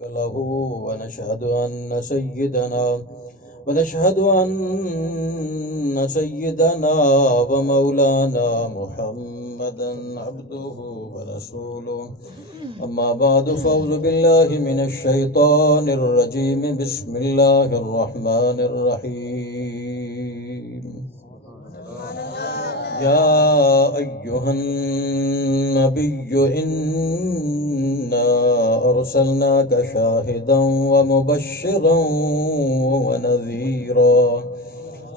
له ونشهد أن سيدنا ومولانا محمدا عبده ورسوله. أما بعد، فأعوذ بالله من الشيطان الرجيم. بسم الله الرحمن الرحيم. يا أيها النبي إنا أرسلناك شاهدا ومبشرا ونذيرا.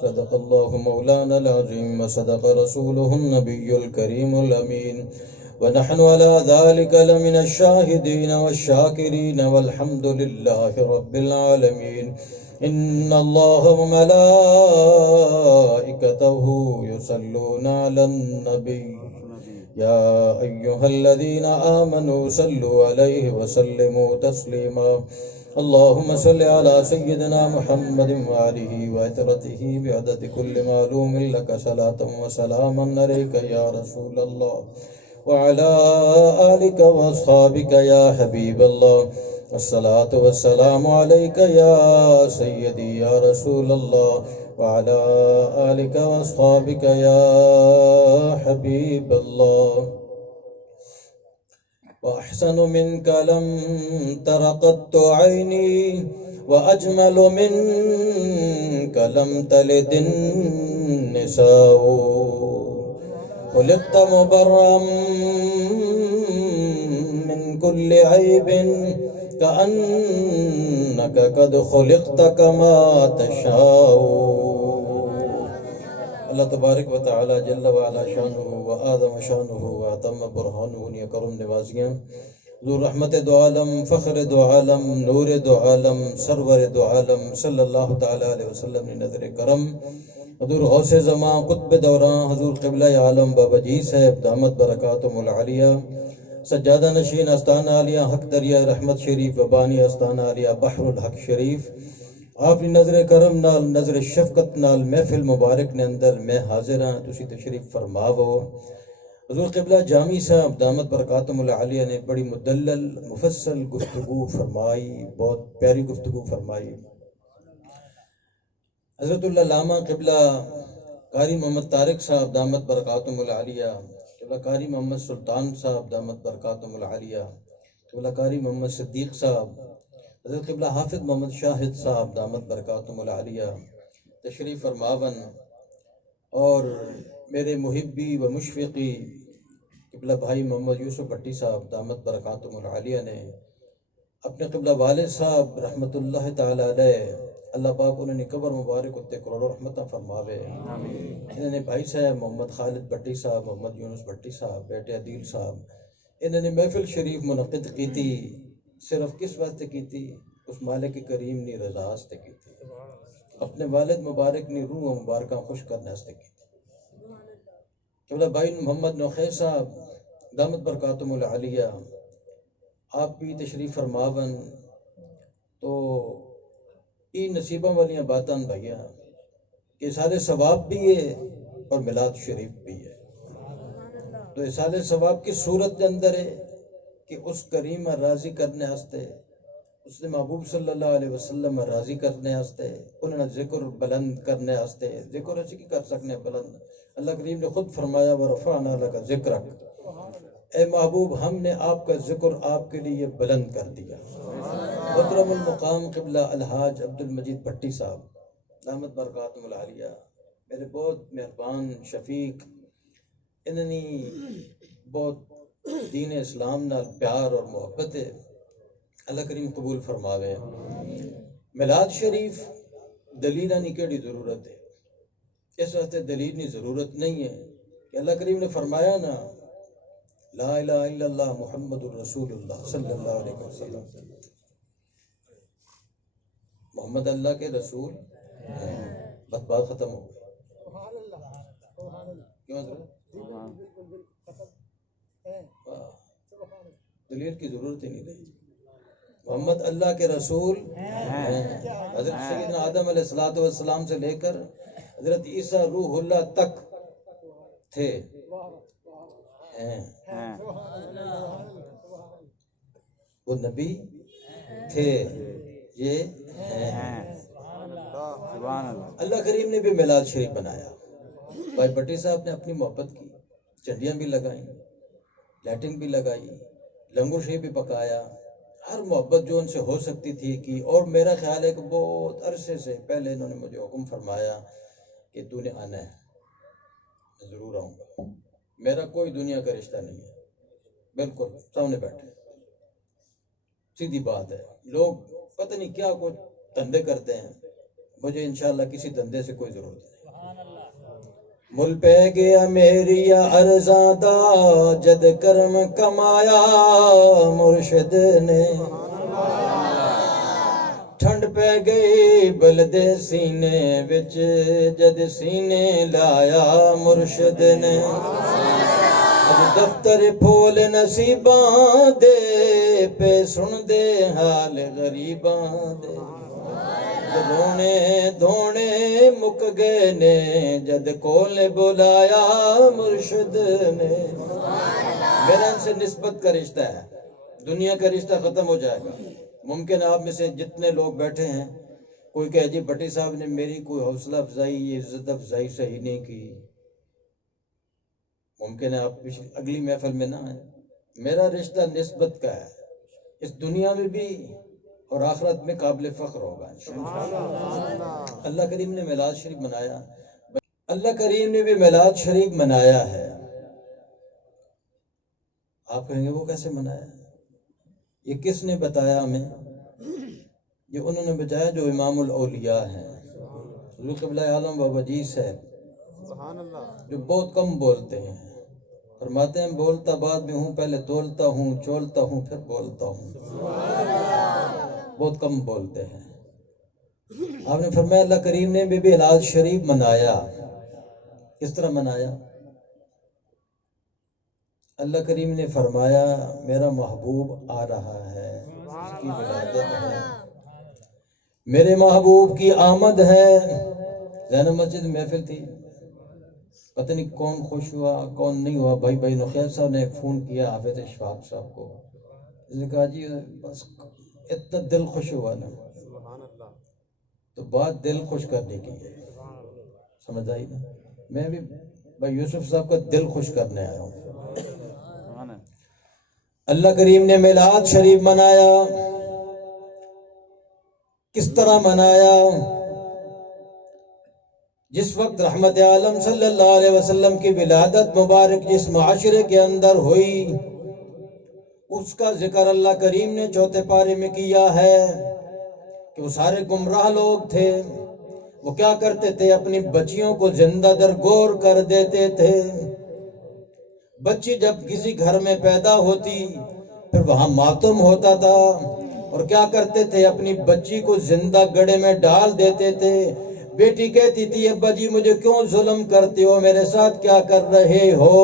صدق الله مولانا العظيم وصدق رسوله النبي الكريم الأمين، ونحن على ذلك لمن الشاهدين والشاكرين، والحمد لله رب العالمين. إن الله وملائكته يصلون على النبي يا أيها الذين آمنوا صلوا عليه وسلموا تسليما. اللهم صل على سيدنا محمد وآله وعترته بعدد كل معلوم لك صلاة وسلاما عليك يا رسول الله، وعلى آلك وأصحابك يا حبيب الله. الصلاة والسلام عليك يا سيدي يا رسول الله، وعلى آلك وأصحابك يا حبيب الله. وأحسن منك لم تر قط عيني، وأجمل منك لم تلد النساء. خلقت مبرأ من كل عيب، كأنك قد خلقت كما تشاء. اللہ تبارک و تعالی جل وعلا شانہ و آدم شانہ و اتم برہانہ نے کرم نوازیاں. ذو رحمت دو عالم، فخر دو عالم، نور دو عالم، سرور دو عالم صلی اللہ تعالی علیہ وسلم نے نظر کرم. حضور غوث زمان قطب دوراں حضور قبلہ عالم بابا جی صاحب دامت برکاتہم العالیہ، سجادہ نشین آستانہ عالیہ حق دریا رحمت شریف و بانی آستانہ عالیہ بحر الحق شریف. آپ نے نظر کرم نال نظر شفقت نال محفل مبارک نے اندر میں حاضر ہاں، تسی تشریف فرماو. حضور قبلہ جامی صاحب دامت برکاتہم العالیہ نے بڑی مدلل مفصل گفتگو فرمائی، بہت پیاری گفتگو فرمائی. حضرت علامہ قبلہ قاری محمد طارق صاحب دامت برکاتہم العالیہ، قبلہ قاری محمد سلطان صاحب دامت برکاتہم العالیہ، قبلہ قاری محمد صدیق صاحب، حضرت قبلہ حافظ محمد شاہد صاحب دامت برکاتہم العالیہ تشریف فرماون. اور میرے محبی و مشفقی قبلہ بھائی محمد یوسف بھٹی صاحب دامت برکاتہم العالیہ نے اپنے قبلہ والد صاحب رحمت اللہ تعالی علیہ، اللہ پاک انہوں نے قبر مبارک اتے کروڑوں رحمتہ فرماوے. انہوں نے بھائی صاحب محمد خالد بھٹی صاحب، محمد یونس بھٹی صاحب، بیٹے عدیل صاحب، انہوں نے محفل شریف منعقد کی تھی. صرف کس واسطے کی تھی؟ اس مالک کریم نے رضا واسطے کی تھی، اپنے والد مبارک نے روح مبارکہ خوش کرنے واسطے کی تھی. قبلہ بھائی محمد نوخی صاحب دامت برکاتہم العالیہ، آپ بھی تشریف فرماون. تو یہ نصیبوں والیاں باتاں بھائیا کہ سارے ثواب بھی ہے اور میلاد شریف بھی ہے. تو اصال ثواب کی صورت کے اندر ہے کہ اس کریم راضی کرنے واسطے، اس نے محبوب صلی اللہ علیہ وسلم راضی کرنے واسطے، انہوں نے ذکر بلند کرنے واسطے، ذکر اسی کی کر سکنے بلند. اللہ کریم نے خود فرمایا وَرَفَعْنَا لَكَ ذِكْرَكَ، اے محبوب ہم نے آپ کا ذکر آپ کے لیے بلند کر دیا. محترم المقام قبلہ الحاج عبد المجید بھٹی صاحب دامت برکاتہم العالیہ، میرے بہت مہربان شفیق، انہوں نے بہت دین اسلام نال پیار اور محبت ہے، اللہ کریم قبول فرماوے. میلاد شریف دلیلہ نہیں کیڑی ضرورت ہے، اس واسطے دلیل نہیں ضرورت نہیں ہے کہ اللہ کریم نے فرمایا نا لا الہ الا اللہ محمد الرسول اللہ صلی اللہ علیہ وسلم، محمد اللہ کے رسول ہیں. بس بات ختم ہو گئی. کیوں حضرت؟ دلیل کی ضرورت ہی نہیں رہی. محمد اللہ کے رسول ہیں. حضرت سیدنا آدم علیہ السلام سے لے کر حضرت عیسیٰ روح اللہ تک تھے ہیں. وہ نبی تھے یہ ہیں۔ اللہ کریم نے بھی میلاد شریف بنایا۔ بھائی بٹی صاحب نے اپنی محبت کی، چنڈیاں بھی لگائیں، لائٹنگ بھی لگائی، لنگر شریف بھی پکایا، ہر محبت جو ان سے ہو سکتی تھی کی۔ اور میرا خیال ہے کہ بہت عرصے سے پہلے انہوں نے مجھے حکم فرمایا کہ تو نے آنا ہے، میں ضرور آؤں گا۔ میرا کوئی دنیا کا رشتہ نہیں ہے، بالکل سامنے بیٹھے، سیدھی بات ہے۔ لوگ پتہ نہیں کیا کچھ دھندے کرتے ہیں، مجھے انشاءاللہ کسی دھندے سے کوئی ضرورت نہیں۔ مل پہ گیا میری ارزاں دا جد کرم کمایا مرشد نے، ٹھنڈ پہ گئی بلدے سینے وچ جد سینے لایا مرشد نے، اب دفتر پھول نصیباں دے پہ سن دے حال غریباں دے، رونے دھونے مک گئے نے جد کول بلایا مرشد نے۔ میرا ان سے نسبت کا رشتہ ہے، دنیا کا رشتہ ختم ہو جائے گا۔ ممکن آپ میں سے جتنے لوگ بیٹھے ہیں کوئی کہے جی بٹی صاحب نے میری کوئی حوصلہ افزائی عزت افزائی صحیح نہیں کی، ممکن ہے آپ اگلی محفل میں نہ آئے۔ میرا رشتہ نسبت کا ہے، اس دنیا میں بھی اور آخرت میں قابل فخر ہوگا انشاءاللہ۔ اللہ کریم نے میلاد شریف منایا، اللہ کریم نے بھی میلاد شریف منایا ہے۔ آپ کہیں گے وہ کیسے منایا؟ یہ کس نے بتایا ہمیں؟ یہ انہوں نے بتایا جو امام الاولیاء ہیں، حضور قبلہ عالم بابا جی صاحب، جو بہت کم بولتے ہیں۔ فرماتے ہیں بولتا بعد میں ہوں، پہلے تولتا ہوں، چولتا ہوں، پھر بولتا ہوں۔ بہت کم بولتے ہیں۔ آپ نے فرمایا اللہ کریم نے بھی میلاد شریف منایا۔ کس طرح منایا؟ اللہ کریم نے فرمایا میرا محبوب آ رہا ہے، اس کی ولادت ہے، میرے محبوب کی آمد ہے۔ زینب مسجد محفل تھی، پتہ نہیں کون خوش ہوا کون نہیں ہوا۔ بھائی نخیر صاحب نے فون کیا حافظ اشفاق صاحب کو، اس نے کہا جی بس اتنا دل خوش ہوا نا، تو بات دل خوش کرنے کی ہے، سمجھ آئی نا؟ میں بھی بھائی یوسف صاحب کا دل خوش کرنے آیا ہوں۔ اللہ کریم نے میلاد شریف منایا، کس طرح منایا؟ جس وقت رحمت عالم صلی اللہ علیہ وسلم کی ولادت مبارک جس معاشرے کے اندر ہوئی، اس کا ذکر اللہ کریم نے چوتھے پارے میں کیا ہے کہ وہ سارے گمراہ لوگ تھے۔ وہ کیا کرتے تھے؟ اپنی بچیوں کو زندہ درگور کر دیتے تھے۔ بچی جب کسی گھر میں پیدا ہوتی پھر وہاں ماتم ہوتا تھا، اور کیا کرتے تھے؟ اپنی بچی کو زندہ گڑھے میں ڈال دیتے تھے۔ بیٹی کہتی تھی ابا جی مجھے کیوں ظلم کرتے ہو، میرے ساتھ کیا کر رہے ہو؟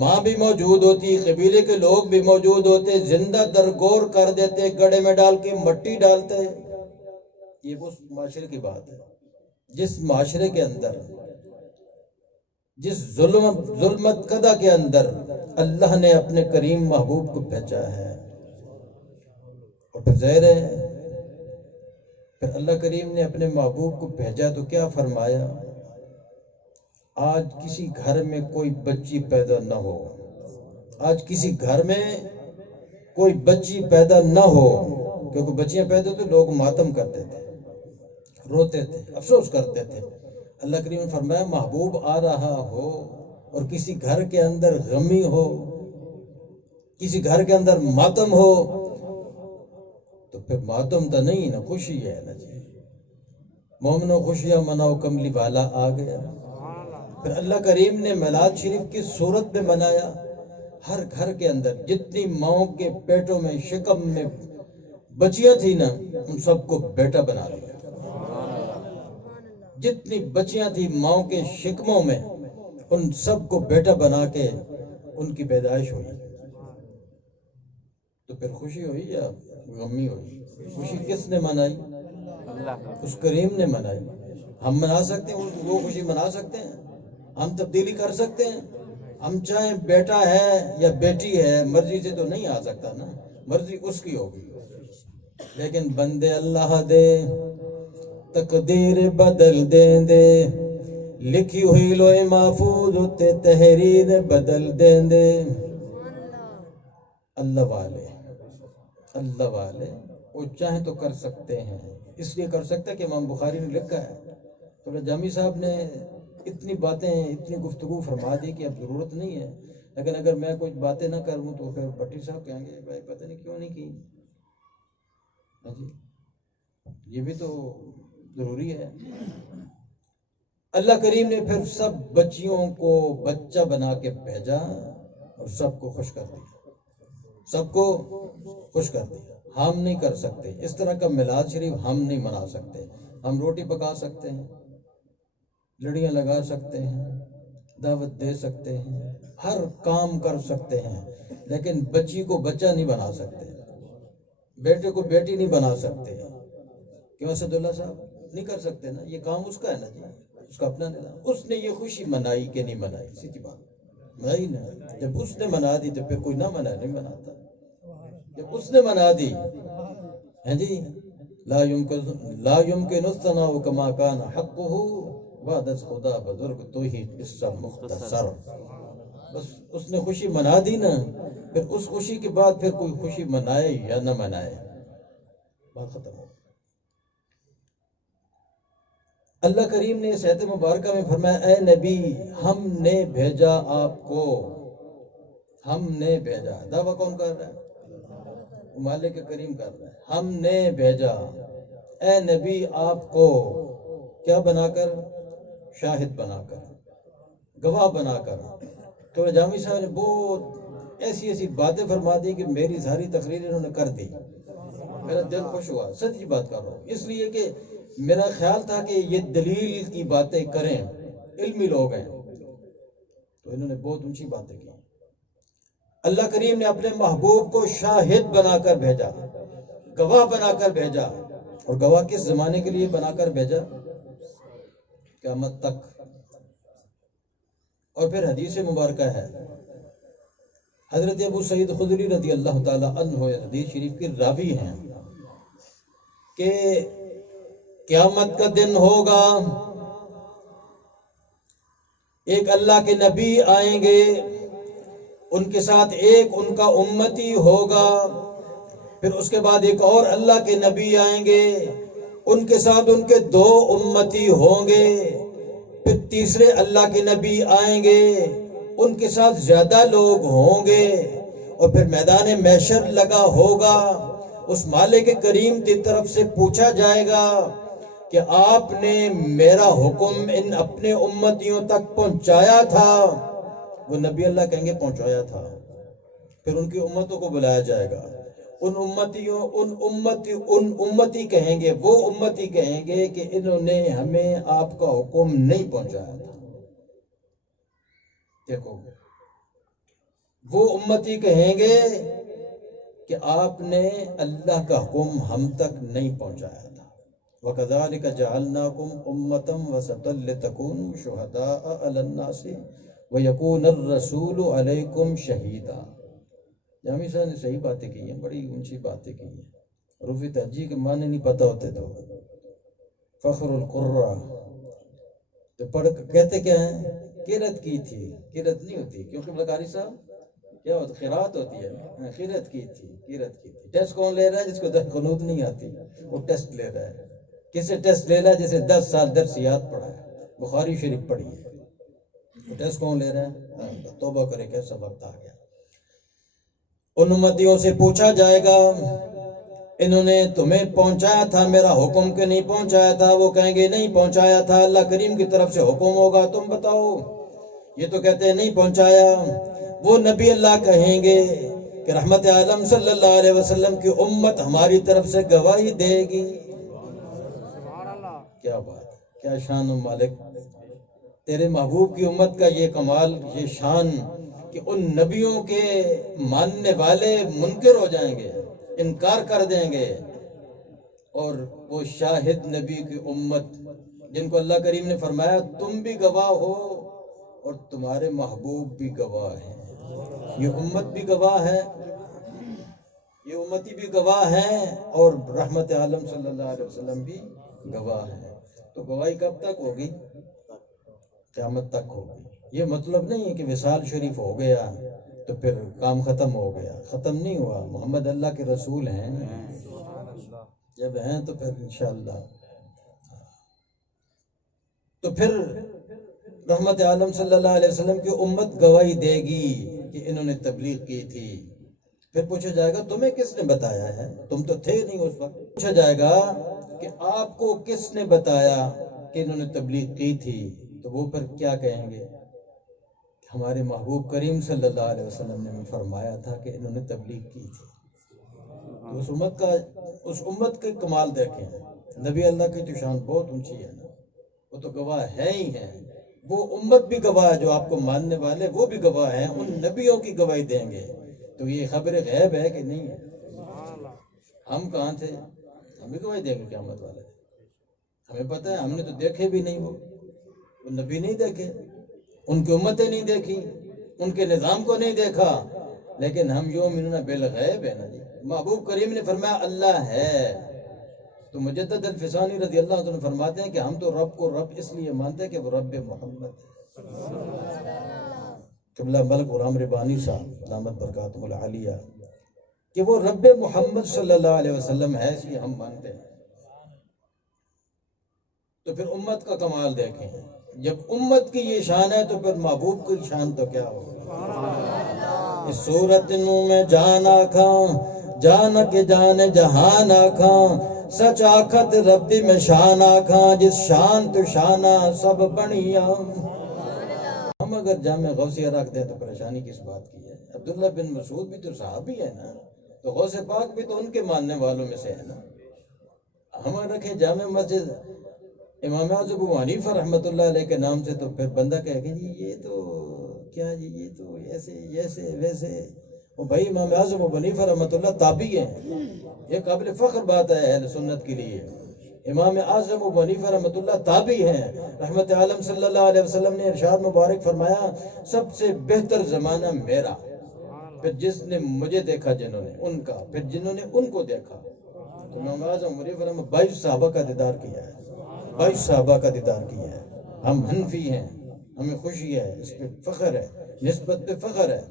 ماں بھی موجود ہوتی، قبیلے کے لوگ بھی موجود ہوتے، زندہ درگور کر دیتے، گڑھے میں ڈال کے مٹی ڈالتے۔ یہ اس معاشرے کی بات ہے جس معاشرے کے اندر، جس ظلمت قدہ کے اندر اللہ نے اپنے کریم محبوب کو بھیجا ہے۔ اور پھر ظاہر ہے پھر اللہ کریم نے اپنے محبوب کو بھیجا تو کیا فرمایا؟ آج کسی گھر میں کوئی بچی پیدا نہ ہو، آج کسی گھر میں کوئی بچی پیدا نہ ہو، کیونکہ بچیاں پیدا تو لوگ ماتم کرتے تھے، روتے تھے، افسوس کرتے تھے۔ اللہ کریم نے فرمایا محبوب آ رہا ہو اور کسی گھر کے اندر غمی ہو، کسی گھر کے اندر ماتم ہو، تو پھر ماتم تو نہیں نا، خوشی ہے نا جی۔ مومنو خوشیاں مناؤ کملی والا آ گیا۔ پھر اللہ کریم نے میلاد شریف کی صورت میں منایا۔ ہر گھر کے اندر جتنی ماؤں کے پیٹوں میں شکم میں بچیاں تھیں نا، ان سب کو بیٹا بنا دیا۔ جتنی بچیاں تھیں ماؤں کے شکموں میں، ان سب کو بیٹا بنا کے ان کی پیدائش ہوئی۔ تو پھر خوشی ہوئی یا غمی ہوئی؟ خوشی کس نے منائی؟ اس کریم نے منائی۔ ہم منا سکتے ہیں وہ خوشی منا سکتے ہیں؟ ہم تبدیلی کر سکتے ہیں؟ ہم چاہیں بیٹا ہے یا بیٹی ہے، مرضی سے تو نہیں آ سکتا نا، مرضی اس کی ہوگی۔ لیکن بندے اللہ دے تقدیر بدل دیں دے، لکھی ہوئی لوہے محفوظ تے تحریر بدل دیں دے۔ اللہ والے وہ چاہیں تو کر سکتے ہیں، اس لیے کر سکتا ہے کہ امام بخاری نے لکھا ہے۔ تو جامی صاحب نے اتنی باتیں اتنی گفتگو فرما دی کہ اب ضرورت نہیں ہے، لیکن اگر میں کچھ باتیں نہ کروں تو پھر بھٹی صاحب کہیں گے بھائی پتہ نہیں کیوں نہیں کی۔ جی یہ بھی تو ضروری ہے۔ اللہ کریم نے پھر سب بچیوں کو بچہ بنا کے بھیجا اور سب کو خوش کر دیا، سب کو خوش کر دیا۔ ہم نہیں کر سکتے اس طرح کا میلاد شریف، ہم نہیں منا سکتے۔ ہم روٹی پکا سکتے ہیں، لڑیاں لگا سکتے ہیں، دعوت دے سکتے ہیں، ہر کام کر سکتے ہیں، لیکن بچی کو بچہ نہیں بنا سکتے، بیٹے کو بیٹی نہیں بنا سکتے۔ کیوں اسد اللہ صاحب نہیں کر سکتے نا، یہ کام اس کا ہے نا جی، اس کا اپنا نظام۔ اس نے یہ خوشی منائی کہ نہیں منائی، سیدھی بات منائی نا۔ جب اس نے منا دی تو پھر کوئی نہ منا نہیں مناتا۔ جب اس نے منا دی ہے جی، لا يمكن الثناء كما كان حقه بعد از خدا بزرگ تو ہی قصہ مختصر۔ بس اس نے خوشی منا دی نا، پھر اس خوشی کے بعد پھر کوئی خوشی منائے یا نہ منائے، بات ختم ہو۔ اللہ کریم نے اس آیت مبارکہ میں فرمایا اے نبی ہم نے بھیجا آپ کو، ہم نے بھیجا۔ دعویٰ کون کر رہا ہے؟ مالک کریم کر رہا ہے۔ ہم نے بھیجا اے نبی آپ کو، کیا بنا کر؟ شاہد بنا کر، گواہ بنا کر۔ تو جامی صاحب نے بہت ایسی ایسی باتیں فرما دی کہ میری ساری تقریر انہوں نے کر دی، میرا دل خوش ہوا، سچی بات کر رہا ہوں، اس لیے کہ میرا خیال تھا کہ یہ دلیل کی باتیں کریں، علمی لوگ ہیں، تو انہوں نے بہت اونچی باتیں کی۔ اللہ کریم نے اپنے محبوب کو شاہد بنا کر بھیجا، گواہ بنا کر بھیجا، اور گواہ کس زمانے کے لیے بنا کر بھیجا؟ قیامت تک۔ اور پھر حدیث مبارکہ ہے، حضرت ابو سعید خدری رضی اللہ تعالی عنہ حدیث شریف کے راوی ہیں کہ قیامت کا دن ہوگا، ایک اللہ کے نبی آئیں گے، ان کے ساتھ ایک ان کا امتی ہوگا، پھر اس کے بعد ایک اور اللہ کے نبی آئیں گے، ان کے ساتھ ان کے دو امتی ہوں گے، پھر تیسرے اللہ کے نبی آئیں گے، ان کے ساتھ زیادہ لوگ ہوں گے، اور پھر میدان محشر لگا ہوگا۔ اس مالک کریم کی طرف سے پوچھا جائے گا کہ آپ نے میرا حکم ان اپنے امتیوں تک پہنچایا تھا؟ وہ نبی اللہ کہیں گے پہنچایا تھا۔ پھر ان کی امتوں کو بلایا جائے گا، ان امتی کہیں گے، وہ امتی کہیں گے کہ انہوں نے ہمیں آپ کا حکم نہیں پہنچایا تھا۔ دیکھو وہ امتی کہیں گے کہ آپ نے اللہ کا حکم ہم تک نہیں پہنچایا تھا۔ وَكَذَلِكَ جَعَلْنَاكُمْ أُمَّةً وَسَطًا لِتَكُونُوا شُهَدَاءَ عَلَى النَّاسِ وَيَكُونَ الرَّسُولُ عَلَيْكُمْ شَهِيدًا۔ جامی صاحب نے صحیح باتیں کی ہیں، بڑی اونچی باتیں کی ہیں۔ روفی تہجی کے معنی نہیں پتہ ہوتے تو فخر القرہ تو پڑھ کہتے کیا ہیں؟ قرت کی تھی، قرت نہیں ہوتی کیونکہ بلکاری صاحب کیا ہوتا؟ قرات ہوتی ہے، قرت کی تھی، قرت کی تھی۔ ٹیسٹ کون لے رہا ہے؟ جس کو قنوت نہیں آتی وہ ٹیسٹ لے رہا ہے۔ کسے ٹیسٹ لے رہا ہے؟ جسے 10 سال درسیات پڑھا ہے، بخاری شریف پڑھی ہے، ٹیسٹ کون لے رہا ہے؟ توبہ کرے، کیسا وقت آ گیا۔ ان امتیوں سے پوچھا جائے گا انہوں نے تمہیں پہنچایا تھا میرا حکم کہ نہیں پہنچایا تھا؟ وہ کہیں گے نہیں پہنچایا تھا، اللہ کریم کی طرف سے حکم ہوگا، تم بتاؤ۔ یہ تو کہتے ہیں نہیں پہنچایا۔ وہ نبی اللہ کہیں گے کہ رحمت عالم صلی اللہ علیہ وسلم کی امت ہماری طرف سے گواہی دے گی۔ کیا بات، کیا شان مالک، تیرے محبوب کی امت کا یہ کمال، یہ شان کہ ان نبیوں کے ماننے والے منکر ہو جائیں گے، انکار کر دیں گے، اور وہ شاہد نبی کی امت جن کو اللہ کریم نے فرمایا تم بھی گواہ ہو اور تمہارے محبوب بھی گواہ ہیں، یہ امت بھی گواہ ہے، یہ امتی بھی گواہ ہیں اور رحمت عالم صلی اللہ علیہ وسلم بھی گواہ ہیں. تو گواہی کب تک ہوگی؟ قیامت تک ہوگی. یہ مطلب نہیں ہے کہ وصال شریف ہو گیا تو پھر کام ختم ہو گیا. ختم نہیں ہوا. محمد اللہ کے رسول ہیں، جب ہیں تو پھر انشاءاللہ. تو پھر رحمت عالم صلی اللہ علیہ وسلم کی امت گواہی دے گی کہ انہوں نے تبلیغ کی تھی. پھر پوچھا جائے گا تمہیں کس نے بتایا ہے؟ تم تو تھے نہیں اس وقت. پوچھا جائے گا کہ آپ کو کس نے بتایا کہ انہوں نے تبلیغ کی تھی؟ تو وہ پھر کیا کہیں گے؟ ہمارے محبوب کریم صلی اللہ علیہ وسلم نے فرمایا تھا کہ انہوں نے تبلیغ کی تھی. تو اس امت کے کمال دیکھیں. نبی اللہ کی تو شان بہت اونچی ہے نا، وہ تو گواہ ہے ہی ہیں. وہ امت بھی گواہ ہے، جو آپ کو ماننے والے وہ بھی گواہ ہیں، ان نبیوں کی گواہی دیں گے. تو یہ خبر غیب ہے کہ نہیں ہے؟ ہم کہاں تھے؟ ہم بھی گواہی دیں گے قیامت والے. ہمیں پتہ ہے، ہم نے تو دیکھے بھی نہیں. وہ نبی نہیں دیکھے، ان کی امتیں نہیں دیکھی، ان کے نظام کو نہیں دیکھا، لیکن ہم یؤمنون بالغیب ہے نا جی. محبوب کریم نے فرمایا اللہ ہے. تو مجدد الفسانی رضی اللہ عنہ فرماتے ہیں کہ ہم تو رب کو رب اس لیے مانتے ہیں کہ وہ رب محمد ہے. قبلہ ملک غلام ربانی صاحب دامت برکاتہم العالیہ کہ وہ رب محمد صلی اللہ علیہ وسلم ہے، اس لیے ہم مانتے ہیں. تو پھر امت کا کمال دیکھیں. جب امت کی یہ شان ہے تو پھر محبوب کی شان تو کیا ہو. اس صورت نو میں جان آکھاں جان کے جان جہان آکھاں سچ آکھت ربی میں شان آکھاں جس شان تو شانہ سب بنیاں. ہم اگر جامع غوثیہ رکھ دیں تو پریشانی کس بات کی ہے؟ عبداللہ بن مسعود بھی تو صحابی ہے نا، تو غوث پاک بھی تو ان کے ماننے والوں میں سے ہے نا. ہم رکھیں جامع مسجد امام اعظم ابو حنیفہ رحمۃ اللہ علیہ کے نام سے، تو پھر بندہ کہے کہ جی یہ تو کیا جی، یہ تو ایسے ویسے. وہ بھائی امام اعظم ابو حنیفہ رحمۃ اللہ تابعی ہیں. یہ قابل فخر بات ہے اہل سنت کے لیے. امام اعظم ابو حنیفہ رحمۃ اللہ تابعی ہیں. رحمت عالم صلی اللہ علیہ وسلم نے ارشاد مبارک فرمایا سب سے بہتر زمانہ میرا، پھر جس نے مجھے دیکھا جنہوں نے ان کا، پھر جنہوں نے ان کو دیکھا. تو امام اعظم ابو حنیفہ رحمۃ 22 صحابہ کا دیدار کیا ہے. 22 صحابہ کا دیدار کیا ہے. ہم حنفی ہیں، ہمیں خوشی ہے، اس پہ فخر ہے، نسبت پہ فخر ہے.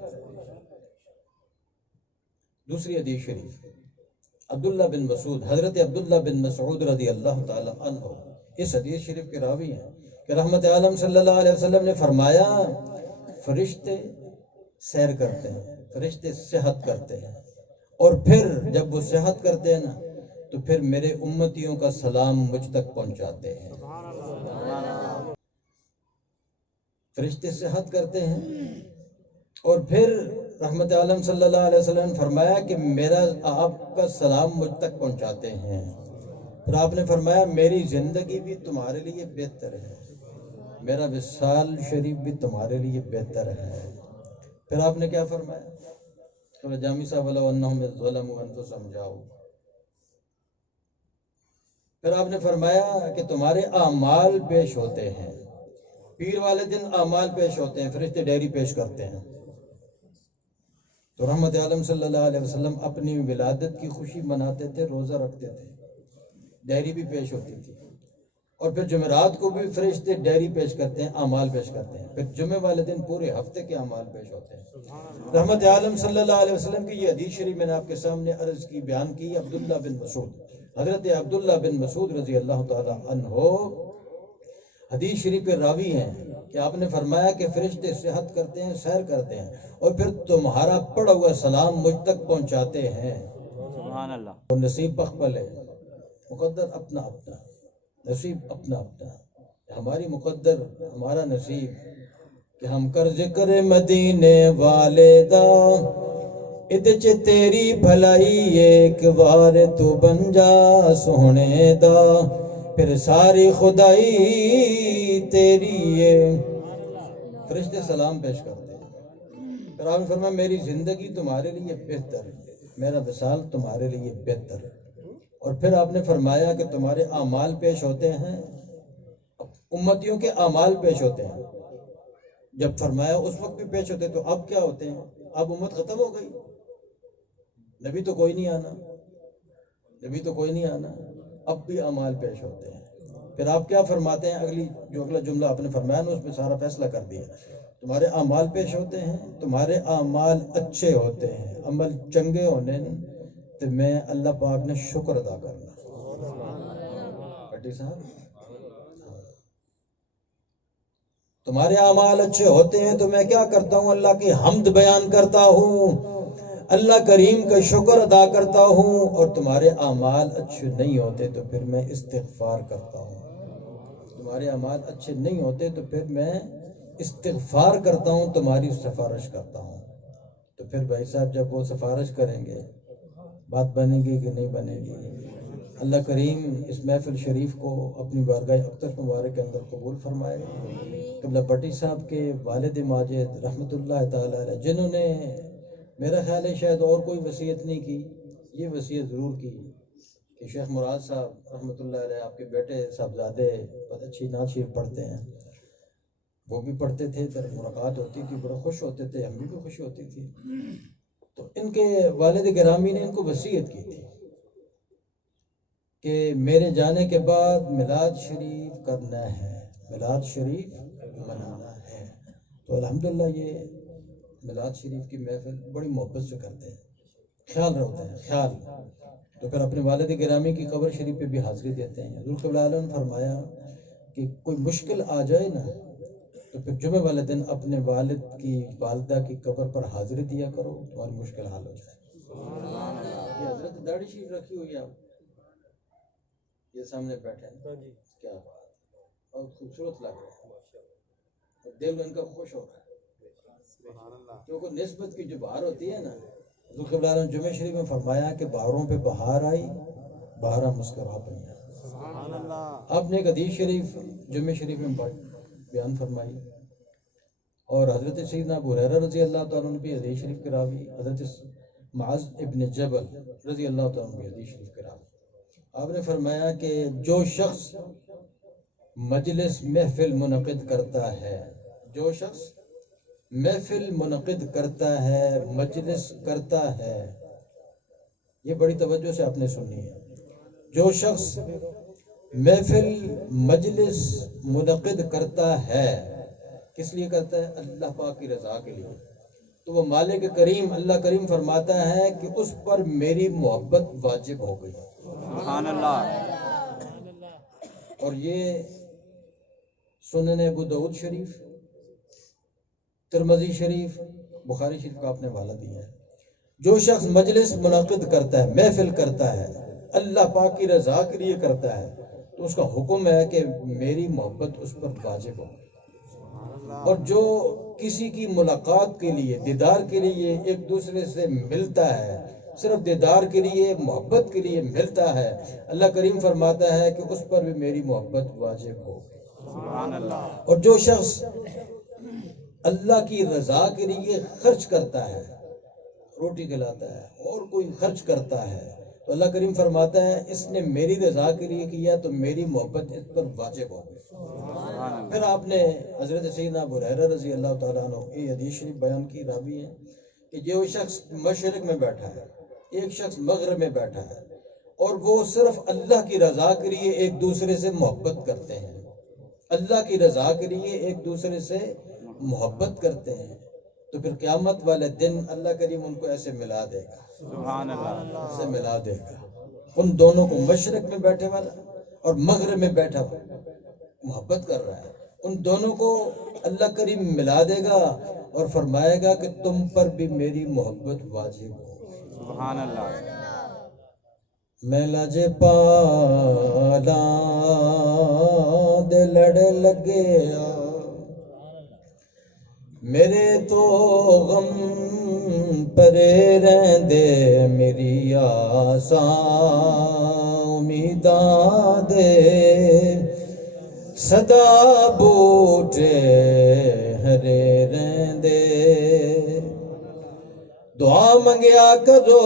دوسری حدیث شریف عبداللہ بن مسعود، حضرت عبداللہ بن مسعود رضی اللہ تعالی عنہ اس حدیث شریف کے راوی ہیں کہ رحمت عالم صلی اللہ علیہ وسلم نے فرمایا فرشتے سیر کرتے ہیں، فرشتے صحت کرتے ہیں، اور پھر جب وہ صحت کرتے ہیں نا تو پھر میرے امتیوں کا سلام مجھ تک پہنچاتے ہیں. فرشتے صحت کرتے ہیں اور پھر رحمت عالم صلی اللہ علیہ وسلم نے فرمایا کہ میرا آپ کا سلام مجھ تک پہنچاتے ہیں. پھر آپ نے فرمایا میری زندگی بھی تمہارے لیے بہتر ہے، میرا وصال شریف بھی تمہارے لیے بہتر ہے. پھر آپ نے کیا فرمایا؟ سورہ جامع صاحب وَلَوْ أَنَّهُمْ ظَلَمُوا أَنفُسَهُمْ جَاءُوا. پھر آپ نے فرمایا کہ تمہارے اعمال پیش ہوتے ہیں، پیر والے دن اعمال پیش ہوتے ہیں، فرشتے ڈائری پیش کرتے ہیں. تو رحمت عالم صلی اللہ علیہ وسلم اپنی ولادت کی خوشی مناتے تھے، روزہ رکھتے تھے، ڈائری بھی پیش ہوتی تھی. اور پھر جمعرات کو بھی فرشتے ڈائری پیش کرتے ہیں، اعمال پیش کرتے ہیں. پھر جمعے والے دن پورے ہفتے کے اعمال پیش ہوتے ہیں. رحمت عالم صلی اللہ علیہ وسلم کی یہ حدیث شریف میں نے آپ کے سامنے عرض کی، بیان کی. عبداللہ بن مسعود، حضرت عبداللہ بن مسعود رضی اللہ تعالی عنہ حدیث شریف کے راوی ہیں کہ آپ نے فرمایا کہ فرشتے صحت کرتے ہیں، سیر کرتے ہیں، اور پھر تمہارا پڑھا ہوا سلام مجھ تک پہنچاتے ہیں. سبحان اللہ. وہ نصیب پخپل ہے، مقدر اپنا اپنا، نصیب اپنا اپنا. ہماری مقدر، ہمارا نصیب کہ ہم کر ذکر مدینے والے دا ادھ چ تیری بھلائی ایک بار تو بن جا سونے دا، پھر ساری خدائی تیری ہے. فرشتے سلام پیش کرتے ہیں. پھر آپ نے فرمایا میری زندگی تمہارے لیے بہتر ہے، میرا وصال تمہارے لیے بہتر ہے. اور پھر آپ نے فرمایا کہ تمہارے اعمال پیش ہوتے ہیں، امتیوں کے اعمال پیش ہوتے ہیں. جب فرمایا اس وقت بھی پیش ہوتے تو اب کیا ہوتے ہیں؟ اب امت ختم ہو گئی. نبی تو کوئی نہیں آنا، نبی تو کوئی نہیں آنا، اب بھی اعمال پیش ہوتے ہیں۔ پھر آپ کیا فرماتے ہیں؟ اگلا جملہ آپ نے فرمایا نا، اس میں سارا فیصلہ کر دیا۔ تمہارے اعمال پیش ہوتے ہیں، تمہارے اعمال اچھے ہوتے ہیں، عمل چنگے ہونے تو میں اللہ پاک نے شکر ادا کرنا۔ بھٹی صاحب، تمہارے اعمال اچھے ہوتے ہیں تو میں کیا کرتا ہوں؟ اللہ کی حمد بیان کرتا ہوں، اللہ کریم کا شکر ادا کرتا ہوں۔ اور تمہارے اعمال اچھے نہیں ہوتے تو پھر میں استغفار کرتا ہوں۔ تمہارے اعمال اچھے نہیں ہوتے تو پھر میں استغفار کرتا ہوں، تمہاری سفارش کرتا ہوں۔ تو پھر بھائی صاحب جب وہ سفارش کریں گے بات بنے گی کہ نہیں بنے گی؟ اللہ کریم اس محفل شریف کو اپنی بارگاہ اقدس مبارک کے اندر قبول فرمائے۔ قبلہ بٹی صاحب کے والد ماجد رحمۃ اللہ تعالی علیہ، جنہوں نے میرا خیال ہے شاید اور کوئی وصیت نہیں کی، یہ وصیت ضرور کی کہ شیخ مراد صاحب رحمۃ اللہ علیہ، آپ کے بیٹے صاحبزادے بہت اچھی نعت شریف پڑھتے ہیں، وہ بھی پڑھتے تھے، پھر ملاقات ہوتی تھی، بڑے خوش ہوتے تھے، ہم بھی خوشی ہوتی تھی۔ تو ان کے والد گرامی نے ان کو وصیت کی تھی کہ میرے جانے کے بعد میلاد شریف کرنا ہے، میلاد شریف منانا ہے۔ تو الحمدللہ یہ میلاد شریف کی محفل بڑی محبت سے کرتے ہیں، خیال رکھتے ہیں، خیال۔ تو پھر اپنے والد گرامی کی قبر شریف پہ بھی حاضری دیتے ہیں۔ حضور صلی اللہ علیہ وسلم نے فرمایا کہ کوئی مشکل آ جائے نا تو پھر جمعہ والے دن اپنے والد کی والدہ کی قبر پر حاضری دیا کرو، تمہاری مشکل حل ہو جائے۔ یہ حضرت داڑھی شریف رکھی ہوئی ہے، آپ یہ سامنے بیٹھے ہیں، کیا بات، اور خوبصورت لگ رہا ہے، دل ان کا خوش ہو رہا ہے، کیونکہ نسبت کی جو بہار ہوتی ہے نا، حضور صلی اللہ علیہ وسلم جمعہ شریف میں فرمایا کہ بہاروں پہ بہار آئی، بہارا مسکرا بنیا۔ آپ نے ایک حدیث شریف جمعہ شریف میں بیان فرمائی، اور حضرت سیدنا ابو ہریرہ رضی اللہ تعالیٰ عنہ بھی حدیث شریف کے راوی، حضرت معاذ ابن جبل رضی اللہ تعالیٰ عنہ بھی حدیث شریف کے راوی۔ آپ نے فرمایا کہ جو شخص مجلس محفل منعقد کرتا ہے، جو شخص محفل منعقد کرتا ہے، مجلس کرتا ہے، یہ بڑی توجہ سے آپ نے سنی ہے، جو شخص محفل مجلس منعقد کرتا ہے، کس لیے کرتا ہے؟ اللہ پاک کی رضا کے لیے، تو وہ مالک کریم اللہ کریم فرماتا ہے کہ اس پر میری محبت واجب ہو گئی۔ سبحان اللہ۔ اور یہ سنن ابو داؤد شریف، ترمذی شریف، بخاری شریف کا آپ نے حوالہ دیا ہے۔ جو شخص مجلس منعقد کرتا ہے، محفل کرتا ہے، اللہ پاک کی رضا کے لیے کرتا ہے، تو اس کا حکم ہے کہ میری محبت اس پر واجب ہو۔ اور جو کسی کی ملاقات کے لیے، دیدار کے لیے ایک دوسرے سے ملتا ہے، صرف دیدار کے لیے، محبت کے لیے ملتا ہے، اللہ کریم فرماتا ہے کہ اس پر بھی میری محبت واجب ہو۔ سبحان اللہ۔ اور جو شخص اللہ کی رضا کے لیے خرچ کرتا ہے، روٹی کھلاتا ہے اور کوئی خرچ کرتا ہے، تو اللہ کریم فرماتا ہے اس نے میری رضا کے لیے کیا تو میری محبت اس پر واجب ہو گئی۔ پھر آپ نے حضرت سیدنا ابو ہریرہ رضی اللہ تعالیٰ عنہ یہ حدیث شریف بیان کی، راوی ہے کہ جو شخص مشرق میں بیٹھا ہے، ایک شخص مغرب میں بیٹھا ہے، اور وہ صرف اللہ کی رضا کے لیے ایک دوسرے سے محبت کرتے ہیں، اللہ کی رضا کے لیے ایک دوسرے سے محبت کرتے ہیں، تو پھر قیامت والے دن اللہ کریم ان کو ایسے ملا دے گا۔ سبحان اللہ۔ ایسے ملا دے گا ان دونوں کو، مشرق میں بیٹھے والا اور مغرب میں بیٹھا محبت کر رہا ہے، ان دونوں کو اللہ کریم ملا دے گا اور فرمائے گا کہ تم پر بھی میری محبت واجب ہو۔ سبحان اللہ۔ میں لاجے پالا دے لڑ لگے میرے تو غم پرے رہندے، میری آساں امیداں دے صدا بوٹے ہرے رہندے، دعا منگیا کرو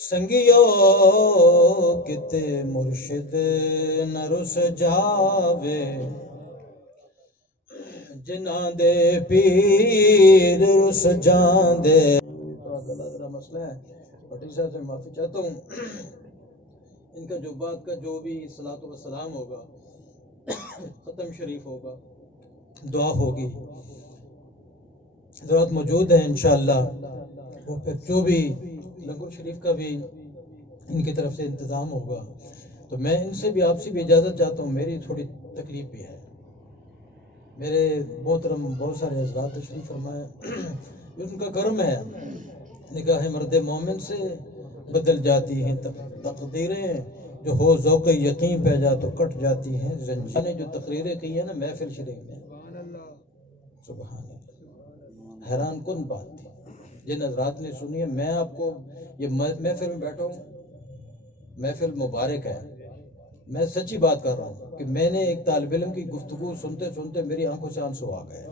سنگیو کتے مرشد نہ رس جاوے، جنہاں دے پیر رس جاندے۔ مسئلہ ہے، بھٹی صاحب سے معافی چاہتا ہوں. ان کا جو بات کا جو بھی صلاۃ و سلام ہوگا، ختم شریف ہوگا، دعا ہوگی، حضرات موجود ہیں انشاءاللہ. وہ پھر جو بھی لنگر شریف کا بھی ان کی طرف سے انتظام ہوگا. تو میں ان سے بھی آپ سے بھی اجازت چاہتا ہوں. میری تھوڑی تکلیف بھی ہے. میرے محترم بہت سارے حضرات تشریف فرمائے، ان کا کرم ہے. نگاہ مرد مومن سے بدل جاتی ہیں تقدیریں، جو ہو ذوق یقین پہ جا تو کٹ جاتی ہیں زنجیریں. جو تقریریں کی ہیں نا محفل شریف میں، سبحان اللہ، حیران کن بات تھی. جن حضرات نے سنی ہے، میں آپ کو یہ محفل میں بیٹھا ہوں، محفل مبارک ہے. میں سچی بات کر رہا ہوں کہ میں نے ایک طالب علم کی گفتگو سنتے سنتے میری آنکھوں سے آنسو آ گئے.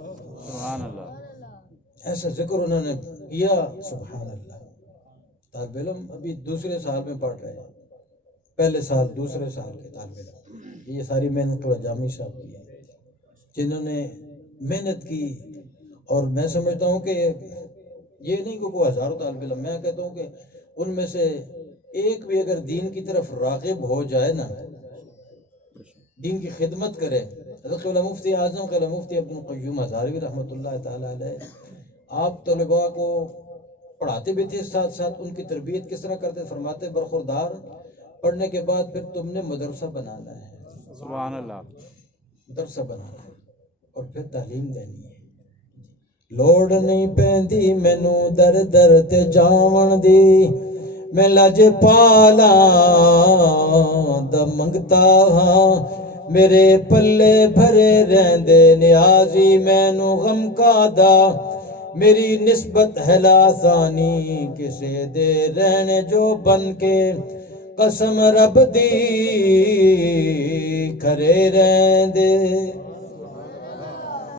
سبحان اللہ. ایسا ذکر انہوں نے کیا، سبحان اللہ. طالب علم ابھی دوسرے سال میں پڑھ رہے ہیں، پہلے سال دوسرے سال کے طالب علم. یہ ساری محنت جامی صاحب کی ہے، جنہوں نے محنت کی. اور میں سمجھتا ہوں کہ یہ نہیں کہ کوئی ہزاروں طالب علم، میں کہتا ہوں کہ ان میں سے ایک بھی اگر دین کی طرف راغب ہو جائے نا، دین کی خدمت کرے. حضرت مفتی اعظم قلعہ مفتی عبد القیوم ہزاروی رحمۃ اللہ تعالیٰ علیہ، آپ طلباء کو پڑھاتے بھی تھے، ساتھ ساتھ ان کی تربیت کس طرح کرتے. فرماتے برخوردار پڑھنے کے بعد پھر تم نے مدرسہ بنانا ہے. سبحان اللہ. مدرسہ بنانا ہے اور پھر تعلیم دینی ہے. لوڑ نہیں پیندی مینوں در در تے جاون دی، میں لج پالا دا منگتا ہاں. میرے پلے بھرے رہندے نیازی، مینوں غم کا دا میری نسبت ہے لاسانی. کسے دے رہنے جو بن کے قسم رب دی کھرے رہندے.